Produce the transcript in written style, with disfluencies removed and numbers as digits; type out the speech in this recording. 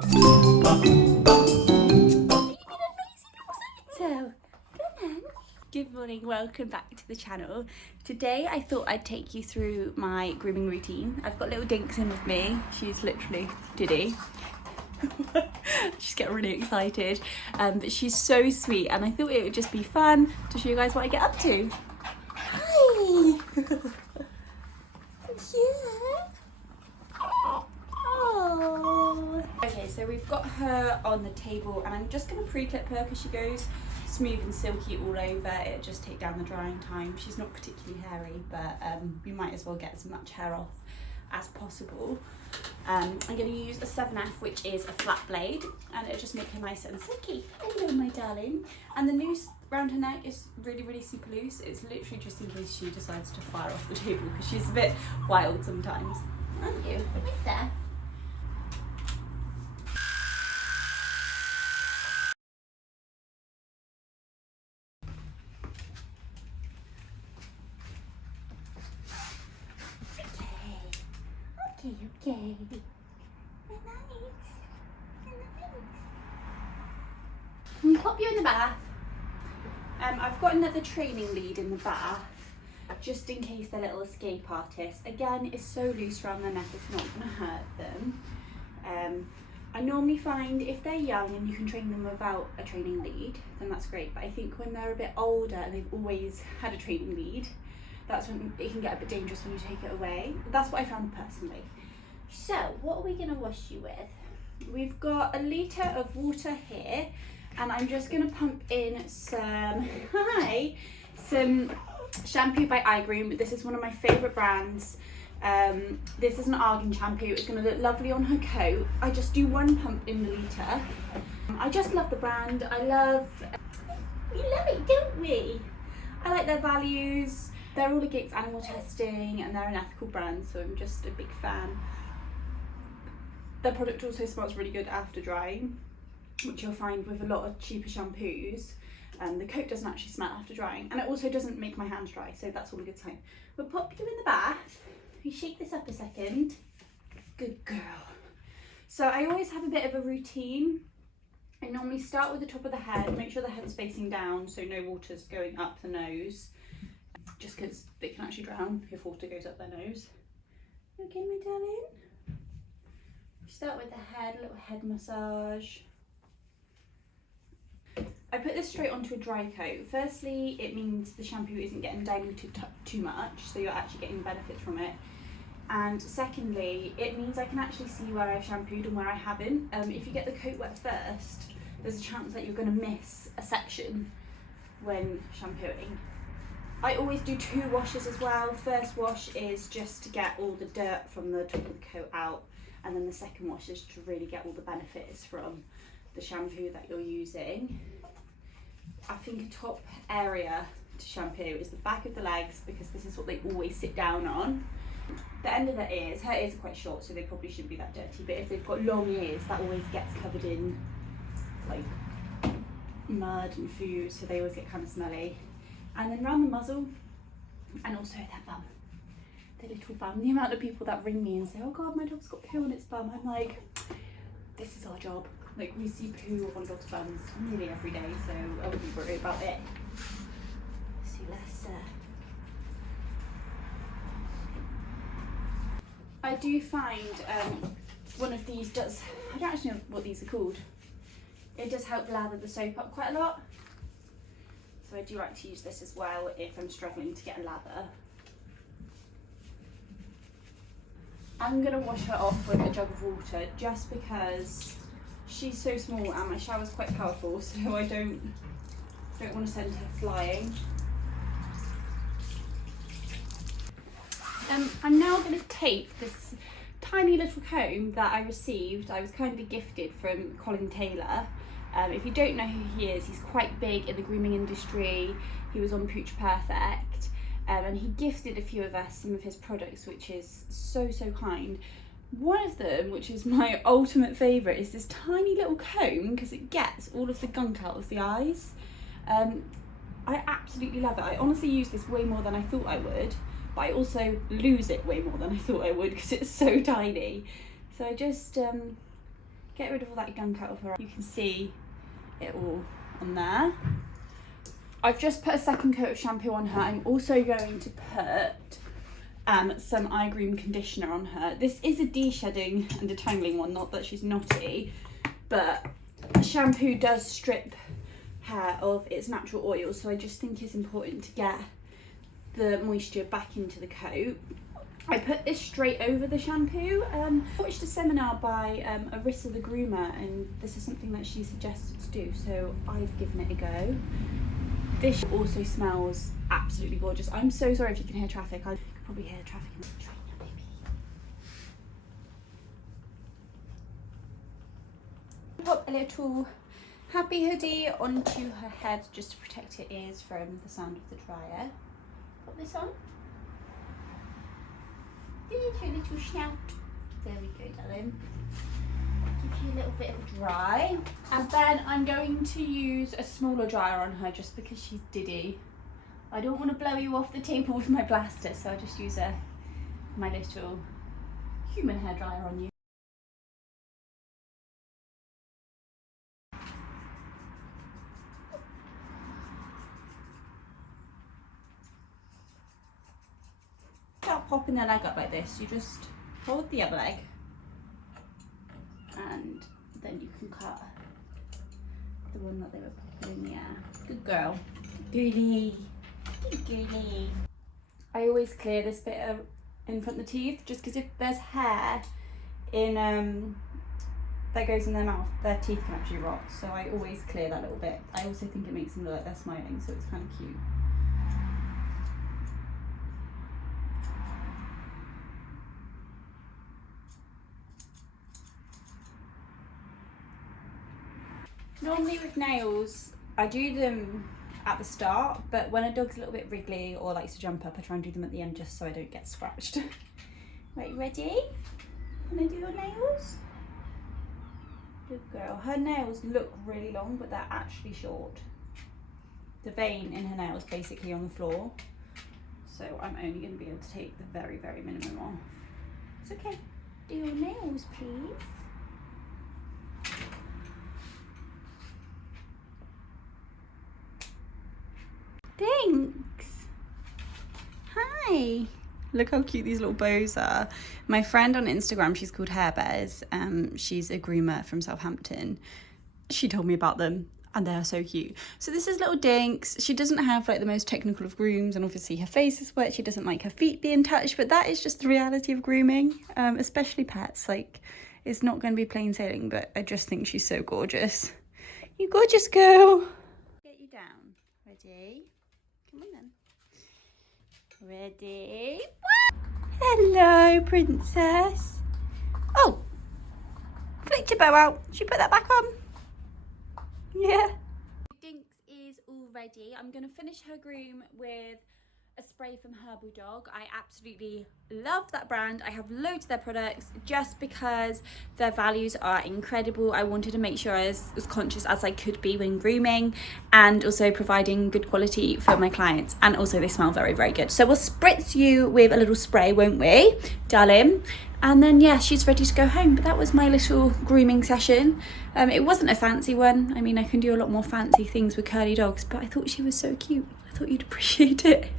Good morning, welcome back to the channel. Today I thought I'd take you through my grooming routine. I've got little Dinx in with me. She's literally Diddy. She's getting really excited, but she's so sweet and I thought it would just be fun to show you guys what I get up to. Hi! Oh. Okay, so we've got her on the table and I'm just going to pre-clip her because she goes smooth and silky all over. It'll just take down the drying time. She's not particularly hairy, but we might as well get as much hair off as possible. I'm going to use a 7F, which is a flat blade, and it'll just make her nice and silky. Hello, my darling. And the noose around her neck is really super loose. It's literally just in case she decides to fire off the table because she's a bit wild sometimes. Aren't you? Right there. Okay. Can we pop you in the bath? I've got another training lead in the bath, just in case they're little escape artists. Again, it's so loose around their neck, it's not going to hurt them. I normally find if they're young and you can train them without a training lead, then that's great. But I think when they're a bit older and they've always had a training lead, that's when it can get a bit dangerous when you take it away. That's what I found personally. So, what are we going to wash you with? We've got 1 litre of water here, and I'm just going to pump in some shampoo by Grooming. This is one of my favourite brands. This is an argan shampoo. It's going to look lovely on her coat. I just do 1 pump in the litre. I just love the brand. We love it, don't we? I like their values. They're all against animal testing and they're an ethical brand, so I'm just a big fan. Their product also smells really good after drying, which you'll find with a lot of cheaper shampoos. The coat doesn't actually smell after drying, and it also doesn't make my hands dry, so that's all a good sign. We'll pop you in the bath. You shake this up a second. Good girl. So I always have a bit of a routine. I normally start with the top of the head, make sure the head's facing down so no water's going up the nose, just because they can actually drown if water goes up their nose. Okay, my darling? Start with the head, a little head massage. I put this straight onto a dry coat. Firstly, it means the shampoo isn't getting diluted too much, so you're actually getting benefits from it. And secondly, it means I can actually see where I've shampooed and where I haven't. If you get the coat wet first, there's a chance that you're going to miss a section when shampooing. I always do 2 washes as well. First wash is just to get all the dirt from the top of the coat out, and then the second wash is to really get all the benefits from the shampoo that you're using. I think a top area to shampoo is the back of the legs, because this is what they always sit down on. The end of their ears, her ears are quite short, so they probably shouldn't be that dirty, but if they've got long ears, that always gets covered in like mud and food, so they always get kind of smelly. And then round the muzzle, and also their bum, the little bum. The amount of people that ring me and say, oh God, my dog's got poo on its bum. I'm like, this is our job. Like, we see poo on dogs' bums nearly every day, so I wouldn't worry about it. So let's I do find one of these does, I don't actually know what these are called. It does help lather the soap up quite a lot. So I do like to use this as well if I'm struggling to get a lather. I'm going to wash her off with a jug of water just because she's so small and my shower's quite powerful, so I don't want to send her flying. I'm now going to take this tiny little comb that I received. I was kindly gifted from Colin Taylor. If you don't know who he is, he's quite big in the grooming industry. He was on Pooch Perfect, and he gifted a few of us some of his products, which is so kind. One of them, which is my ultimate favourite, is this tiny little comb, because it gets all of the gunk out of the eyes. I absolutely love it. I honestly use this way more than I thought I would, but I also lose it way more than I thought I would because it's so tiny. So I just get get rid of all that gunk out of her. You can see it all on there. I've just put a second coat of shampoo on her. I'm also going to put some eye groom conditioner on her. This is a de-shedding and detangling one, not that she's naughty, but shampoo does strip hair of its natural oil, so I just think it's important to get the moisture back into the coat. I put this straight over the shampoo. I watched a seminar by Arissa the groomer, and this is something that she suggested to do, so I've given it a go. This also smells absolutely gorgeous. I'm so sorry if you can hear traffic. I could probably hear traffic in the train, maybe. Pop a little happy hoodie onto her head just to protect her ears from the sound of the dryer. Put this on. There's your little snout. There we go, darling. Give you a little bit of a dry. And then I'm going to use a smaller dryer on her just because she's diddy. I don't want to blow you off the table with my blaster, so I'll just use my little human hair dryer on you. Start popping their leg up like this. You just hold the other leg and then you can cut the one that they were popping in the air. Good girl. Good girly. Good girly. I always clear this bit in front of the teeth, just because if there's hair in that goes in their mouth, their teeth can actually rot. So I always clear that little bit. I also think it makes them look like they're smiling, so it's kind of cute. Normally with nails, I do them at the start, but when a dog's a little bit wriggly or likes to jump up, I try and do them at the end just so I don't get scratched. Right, ready? Wanna do your nails? Good girl. Her nails look really long, but they're actually short. The vein in her nail is basically on the floor, so I'm only going to be able to take the very, very minimum off. It's okay. Do your nails, please. Dinx! Hi! Look how cute these little bows are. My friend on Instagram, she's called Hair Bears. She's a groomer from Southampton. She told me about them and they are so cute. So this is little Dinx. She doesn't have like the most technical of grooms, and obviously her face is wet. She doesn't like her feet being touched, but that is just the reality of grooming, especially pets. Like, it's not going to be plain sailing, but I just think she's so gorgeous. You gorgeous girl! Get you down. Ready? Come on then. Ready? Hello, princess. Oh, flicked your bow out. Should you put that back on? Yeah. Dinx is all ready. I'm going to finish her groom with a spray from Herbal Dog. I absolutely love that brand. I have loads of their products just because their values are incredible. I wanted to make sure I was as conscious as I could be when grooming, and also providing good quality for my clients, and also they smell very, very good. So we'll spritz you with a little spray, won't we, darling? And then yeah, she's ready to go home. But that was my little grooming session. It wasn't a fancy one. I mean, I can do a lot more fancy things with curly dogs, but I thought she was so cute. I thought you'd appreciate it.